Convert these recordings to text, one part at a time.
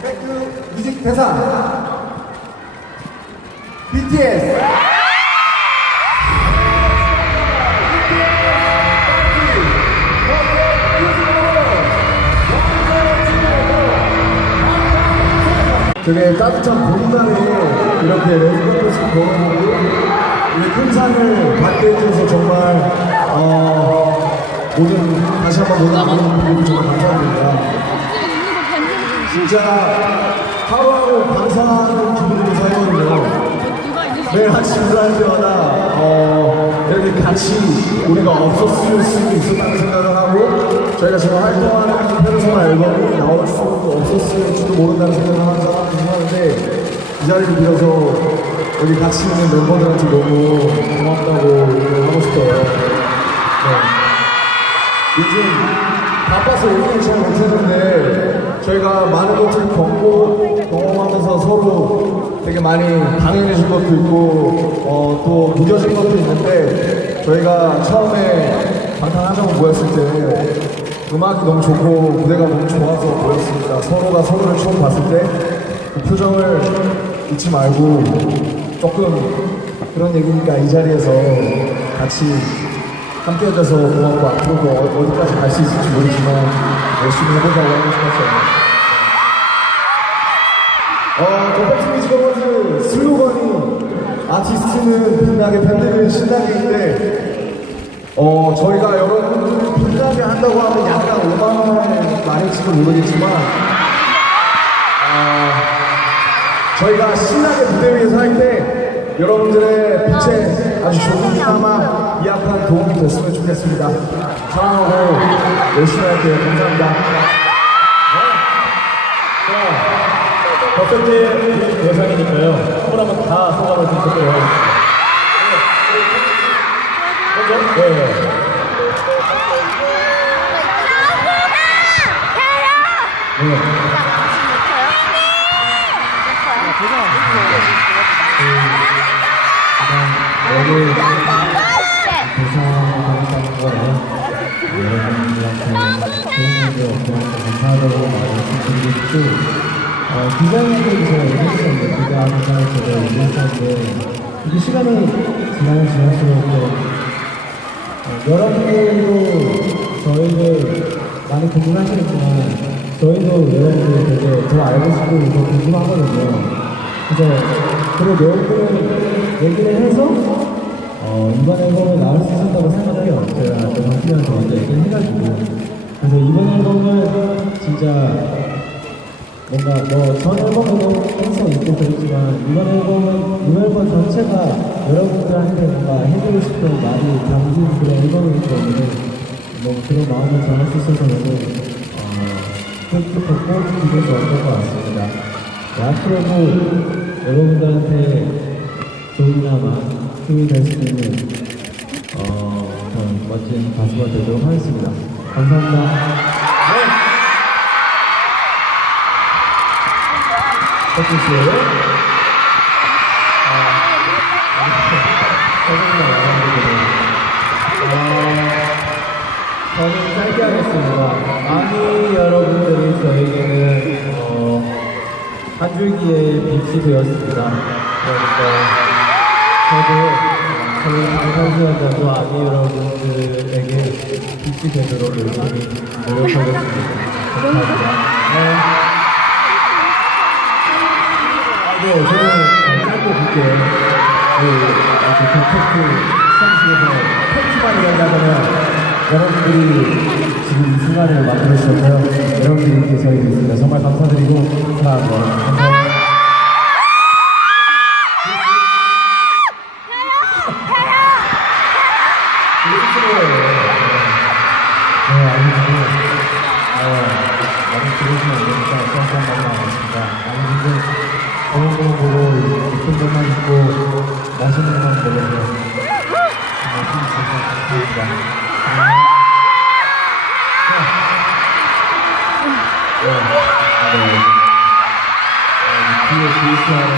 그 뮤직 대상 BTS 되게 따뜻한 봄날에 이렇게 레드카펫을 걸어보고 이큰 상을 받게 해주셔서 정말 어, 모든 다시 한번 모든 분들 정말 감사드립니다. 진짜 하루하루 감사하는 기분으로 살거든요. 매일 아침 일어날 때마다 어, 이렇게 같이 우리가 없었을 수도 있었다는 생각을 하고 저희가 지금 활동하는 페르소나 앨범이 나올 수도 없었을지도 모른다는 생각을 항상 하는데 이 자리를 빌어서 여기 같이 있는 멤버들한테 너무 고맙다고 하고 싶어요. 네. 요즘 바빠서 얘기를 잘 못했는데 저희가 많은 것들을 겪고 경험하면서 서로 되게 많이 당연해진 것도 있고 어, 또 무뎌진 것도 있는데 저희가 처음에 방탄하자고 모였을 때 음악이 너무 좋고 무대가 너무 좋아서 모였습니다. 서로가 서로를 처음 봤을 때 그 표정을 잊지 말고 조금 그런 얘기니까 이 자리에서 같이 함께 앉아서 고맙고 앞으로도 어- 어디까지 갈 수 있을지 모르지만 열심히 해보자고 하고 싶었어요. 어, 더백트 뮤직 어워즈 슬로건이 아티스트는 빛나게 팬들은 신나게인데 어, 저희가 여러분들을 빛나게 한다고 하면 약간 오만을 많이지도 모르겠지만 어, 저희가 신나게 무대 위에서 할 때 여러분들의 빛에 아주 조금이나마 미약한 도움이 됐으면 좋겠습니다. 사랑하고 열심히 할게요. 감사합니다. 버스트 예상이니까요. 한번 한번 다 소감을 좀 듣도록 하겠습니다. 먼저, 네. 오늘 대상하는 거예요. 여러분들한테 좋은 일이 없고 감사하다고 말씀드리고 싶고 어, 기자님들이 제가 얘기했었는데 기자를 제가 얘기했었는데 이게 시간이 지나면 지날수록 또 어, 여러분들도 저희를 많이 궁금하시겠지만 저희도 여러분들 되게 더 알고 싶고 더 궁금하거든요. 그래서 그런 내용들을 얘기를 해서 어, 이번 앨범을 나올 수 있었다고 생각해요. 제가 또 방팀한테 먼저 얘기를 해가지고 그래서 이번 앨범은 진짜 뭔가 뭐 전 앨범에도 항상 있고 그랬지만 이번 앨범은 이 앨범 전체가 여러분들한테 뭔가 해주고 싶은 말이 담긴 그런 앨범이기 때문에 뭐 그런 마음을 전할 수 있어서 너무 어, 뜻깊었고 기분 좋았던 것 같습니다. 네, 앞으로도 여러분들한테 조금이나마 힘이 될 수 있는 어, 멋진 가수가 되도록 하겠습니다. 감사합니다. 버튼 씨예요. 저는 짧게 하겠습니다. 아미 여러분들이 저에게는 어, 한 줄기의 빛이 되었습니다. 그러니까 저도 어, 저희 방탄소년단도 아미 여러분들에게 빛이 되도록 열심히 노력하겠습니다. 네. 아, 네, 저는 어, 짧고 굵게 그, 이렇게 콘텐츠 시상식에서 팬티만 이야기하자면 여러분들이 지금 이 순간을 만들어주셨고요. 여러분들이 이렇게 저희 있습니다. 정말 감사드리고 사랑합니다. 감사합니다. 깜짝 많이 나왔습니다. 많은 분들 좋은 거 보고, 예쁜 것만 입고, 맛있는 것만 먹어서 정말. 네, 아, 네. 어, 뒤에 VCR을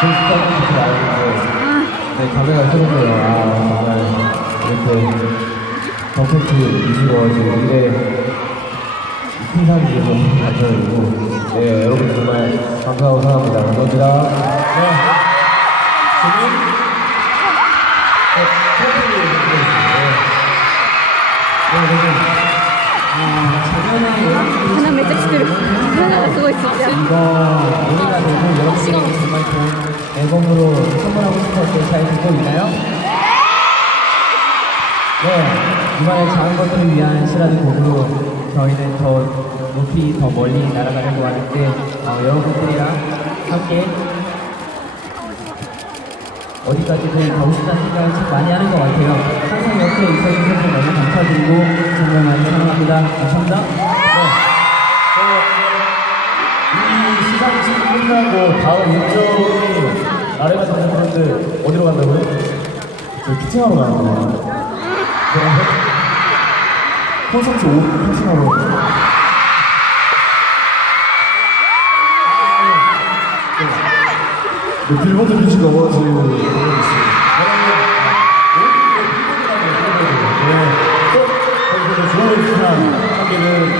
제스타부터 나오는데, 네, 카메라 흐르네요. 아, 정말, 이렇게, 퍼펙트 이슈워즈 미래 항상 주셔서 감사드리고 네, 여러분 정말 감사하고 사랑합니다. 감사합니다. 네. 지금 네, 팬들이 네, 하나 매직스를 하나 쓰고 있어. 이거 오늘 앨범으로 선물하고 싶어서 잘 듣고 있나요? 네, 이번에 작은 것들을 위한 시라는 곡으로 저희는 더 높이 더 멀리 날아가려고 하는데 어, 여러분들이랑 함께 어디까지든 가고 싶다는 참 많이 하는 것 같아요. 항상 옆에 있어주셔서 너무 감사드리고 정말 많이 사랑합니다. 감사합니다. 이 시상식 끝나고 다음 일정이 아래가 되는 분들 어디로 간다고요? 저 피팅하러 가는 거예요. 콘서트 옷 피팅하러. 네, 빌보드 뮤직 어워즈 보고 있어요. 네, 또 간절히 기원하겠습니다. 여러분, 퍼